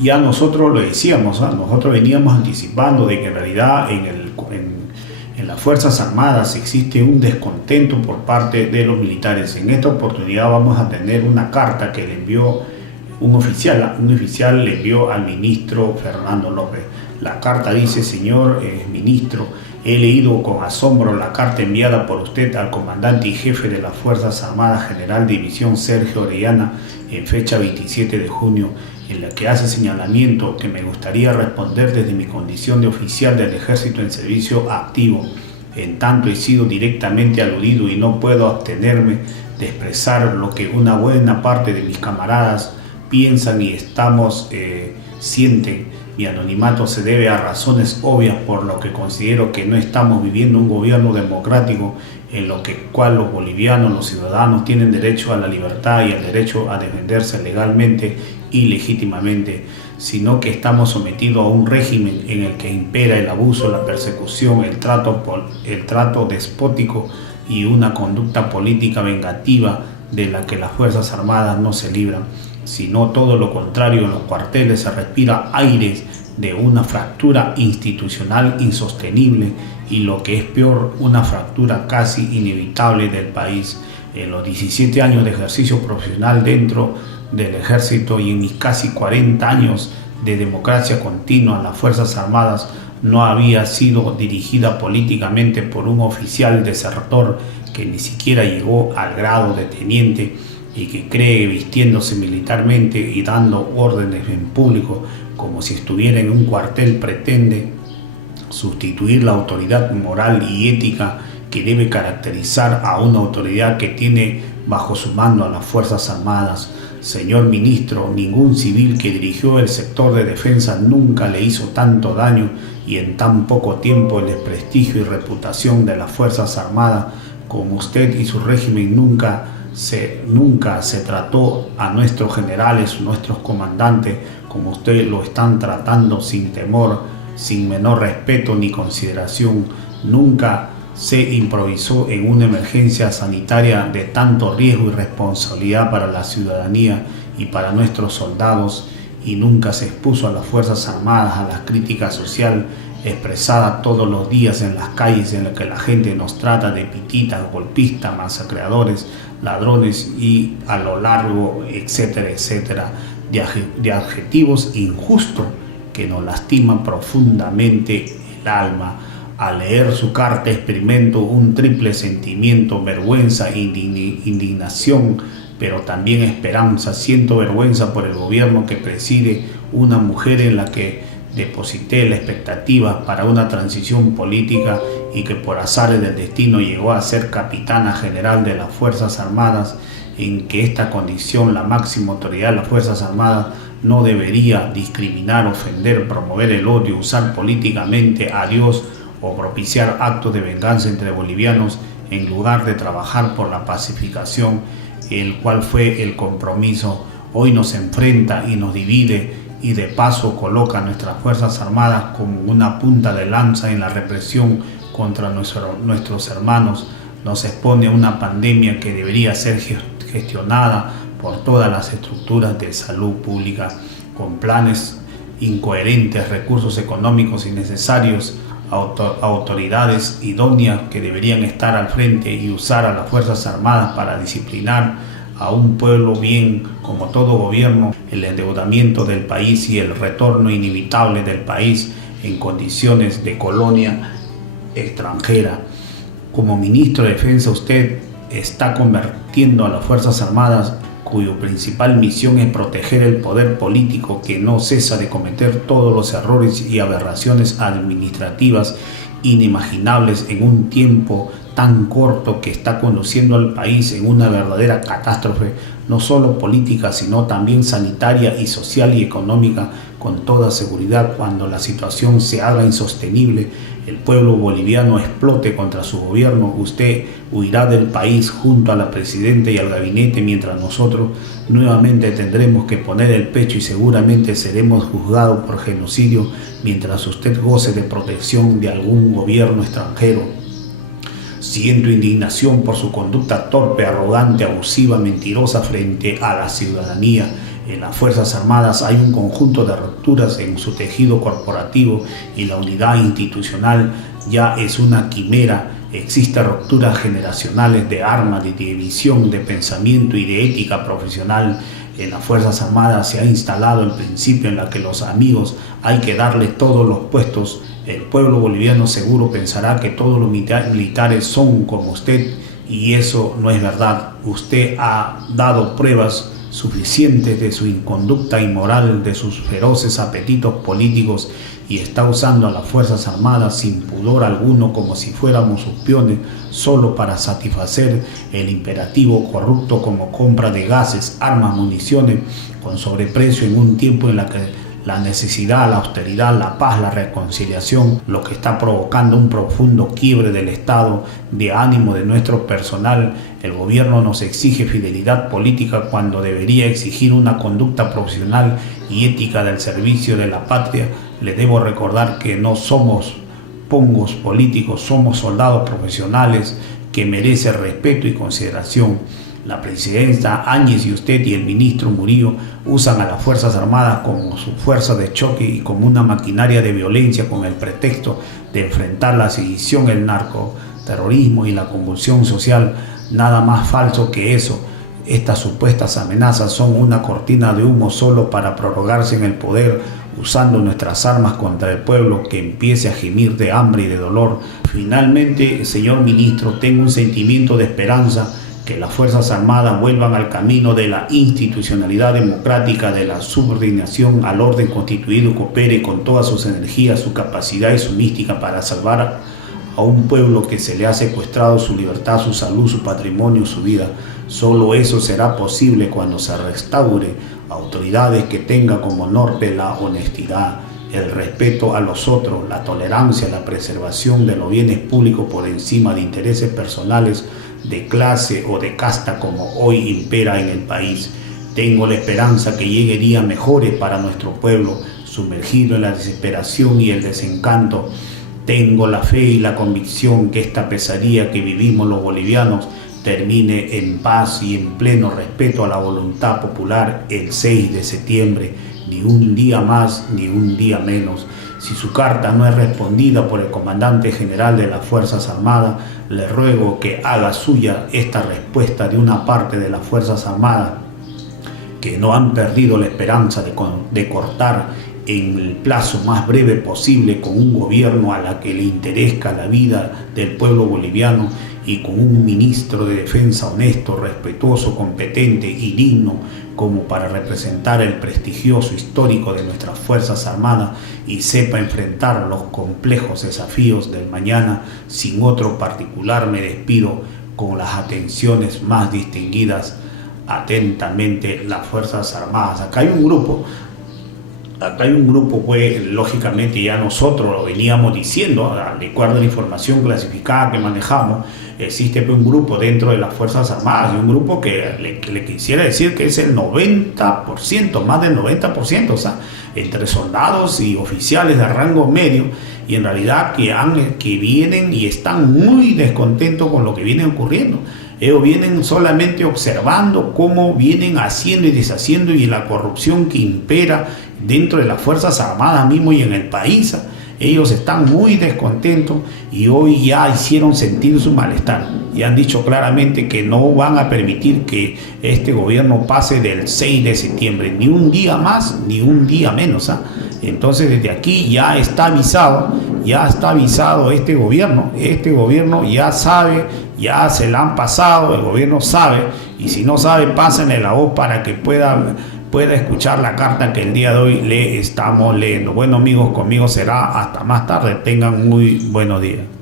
Ya nosotros lo decíamos, ¿ah? Nosotros veníamos anticipando de que en realidad en las Fuerzas Armadas existe un descontento por parte de los militares. En esta oportunidad vamos a tener una carta que le envió un oficial le envió al ministro Fernando López. La carta dice: señor ministro, he leído con asombro la carta enviada por usted al comandante y jefe de las Fuerzas Armadas, General División Sergio Orellana, en fecha 27 de junio, en la que hace señalamiento que me gustaría responder desde mi condición de oficial del Ejército en servicio activo. En tanto he sido directamente aludido y no puedo abstenerme de expresar lo que una buena parte de mis camaradas piensan y sienten. Mi anonimato se debe a razones obvias, por lo que considero que no estamos viviendo un gobierno democrático en lo cual los bolivianos, los ciudadanos, tienen derecho a la libertad y el derecho a defenderse legalmente y legítimamente, sino que estamos sometidos a un régimen en el que impera el abuso, la persecución, el trato despótico y una conducta política vengativa de la que las Fuerzas Armadas no se libran, sino todo lo contrario. En los cuarteles se respira aires de una fractura institucional insostenible y, lo que es peor, una fractura casi inevitable del país. En los 17 años de ejercicio profesional dentro del ejército y en mis casi 40 años de democracia continua, las Fuerzas Armadas no había sido dirigida políticamente por un oficial desertor que ni siquiera llegó al grado de teniente y que cree, vistiéndose militarmente y dando órdenes en público como si estuviera en un cuartel, pretende sustituir la autoridad moral y ética que debe caracterizar a una autoridad que tiene bajo su mando a las Fuerzas Armadas. Señor ministro, ningún civil que dirigió el sector de defensa nunca le hizo tanto daño, y en tan poco tiempo el desprestigio y reputación de las Fuerzas Armadas como usted y su régimen. Nunca se trató a nuestros generales, nuestros comandantes, como usted lo están tratando, sin temor, sin menor respeto ni consideración. Nunca se improvisó en una emergencia sanitaria de tanto riesgo y responsabilidad para la ciudadanía y para nuestros soldados, y nunca se expuso a las Fuerzas Armadas a la crítica social expresada todos los días en las calles, en la que la gente nos trata de pititas, golpistas, masacreadores, ladrones y a lo largo, etcétera, etcétera, de adjetivos injustos que nos lastiman profundamente el alma. Al leer su carta experimento un triple sentimiento: vergüenza, indignación, pero también esperanza. Siento vergüenza por el gobierno que preside una mujer en la que deposité la expectativa para una transición política y que por azares del destino llegó a ser capitana general de las Fuerzas Armadas. En que esta condición la máxima autoridad de las Fuerzas Armadas no debería discriminar, ofender, promover el odio, usar políticamente a Dios o propiciar actos de venganza entre bolivianos, en lugar de trabajar por la pacificación, el cual fue el compromiso. Hoy nos enfrenta y nos divide, y de paso coloca a nuestras Fuerzas Armadas como una punta de lanza en la represión contra nuestros hermanos. Nos expone a una pandemia que debería ser gestionada por todas las estructuras de salud pública, con planes incoherentes, recursos económicos innecesarios, autoridades idóneas que deberían estar al frente y usar a las Fuerzas Armadas para disciplinar a un pueblo, bien como todo gobierno, el endeudamiento del país y el retorno inevitable del país en condiciones de colonia extranjera. Como ministro de Defensa, usted está convirtiendo a las Fuerzas Armadas, cuya principal misión es proteger el poder político que no cesa de cometer todos los errores y aberraciones administrativas inimaginables en un tiempo tan corto, que está conduciendo al país en una verdadera catástrofe, no solo política, sino también sanitaria y social y económica. Con toda seguridad, cuando la situación se haga insostenible, el pueblo boliviano explote contra su gobierno, usted huirá del país junto a la presidenta y al gabinete, mientras nosotros nuevamente tendremos que poner el pecho y seguramente seremos juzgados por genocidio, mientras usted goce de protección de algún gobierno extranjero. Siento indignación por su conducta torpe, arrogante, abusiva, mentirosa frente a la ciudadanía. En las Fuerzas Armadas hay un conjunto de rupturas en su tejido corporativo y la unidad institucional ya es una quimera. Existen rupturas generacionales de armas, de visión, de pensamiento y de ética profesional. En las Fuerzas Armadas se ha instalado el principio en el que los amigos hay que darle todos los puestos. El pueblo boliviano seguro pensará que todos los militares son como usted, y eso no es verdad. Usted ha dado pruebas suficientes de su inconducta inmoral, de sus feroces apetitos políticos, y está usando a las Fuerzas Armadas sin pudor alguno como si fuéramos sus peones, solo para satisfacer el imperativo corrupto como compra de gases, armas, municiones con sobreprecio en un tiempo en el que la necesidad, la austeridad, la paz, la reconciliación, lo que está provocando un profundo quiebre del estado de ánimo de nuestro personal. El gobierno nos exige fidelidad política cuando debería exigir una conducta profesional y ética del servicio de la patria. Le debo recordar que no somos pongos políticos, somos soldados profesionales que merecen respeto y consideración. La presidenta Áñez y usted y el ministro Murillo usan a las Fuerzas Armadas como su fuerza de choque y como una maquinaria de violencia con el pretexto de enfrentar la sedición, el narcoterrorismo y la convulsión social. Nada más falso que eso. Estas supuestas amenazas son una cortina de humo solo para prorrogarse en el poder, usando nuestras armas contra el pueblo que empiece a gemir de hambre y de dolor. Finalmente, señor ministro, tengo un sentimiento de esperanza que las Fuerzas Armadas vuelvan al camino de la institucionalidad democrática, de la subordinación al orden constituido, y coopere con todas sus energías, su capacidad y su mística para salvar a un pueblo que se le ha secuestrado su libertad, su salud, su patrimonio, su vida. Solo eso será posible cuando se restaure autoridades que tengan como norte la honestidad, el respeto a los otros, la tolerancia, la preservación de los bienes públicos por encima de intereses personales de clase o de casta como hoy impera en el país. Tengo la esperanza que llegue días mejores para nuestro pueblo, sumergido en la desesperación y el desencanto. Tengo la fe y la convicción que esta pesadilla que vivimos los bolivianos termine en paz y en pleno respeto a la voluntad popular el 6 de septiembre. Ni un día más, ni un día menos. Si su carta no es respondida por el comandante general de las Fuerzas Armadas, le ruego que haga suya esta respuesta de una parte de las Fuerzas Armadas que no han perdido la esperanza de cortar en el plazo más breve posible con un gobierno a la que le interesa la vida del pueblo boliviano y con un ministro de defensa honesto, respetuoso, competente y digno como para representar el prestigioso histórico de nuestras Fuerzas Armadas y sepa enfrentar los complejos desafíos del mañana. Sin otro particular me despido con las atenciones más distinguidas. Atentamente, las Fuerzas Armadas. Acá hay un grupo, pues lógicamente ya nosotros lo veníamos diciendo, de acuerdo a la información clasificada que manejamos. Existe pues un grupo dentro de las Fuerzas Armadas, y un grupo que le quisiera decir que es el 90%, más del 90%, o sea, entre soldados y oficiales de rango medio, y en realidad que vienen y están muy descontentos con lo que viene ocurriendo. Ellos vienen solamente observando cómo vienen haciendo y deshaciendo y la corrupción que impera dentro de las Fuerzas Armadas mismo y en el país. Ellos están muy descontentos y hoy ya hicieron sentir su malestar y han dicho claramente que no van a permitir que este gobierno pase del 6 de septiembre, ni un día más ni un día menos. Entonces desde aquí ya está avisado este gobierno ya sabe, ya se la han pasado, el gobierno sabe, y si no sabe, pásenle la voz para que pueda escuchar la carta que el día de hoy le estamos leyendo. Bueno amigos, conmigo será hasta más tarde. Tengan muy buenos días.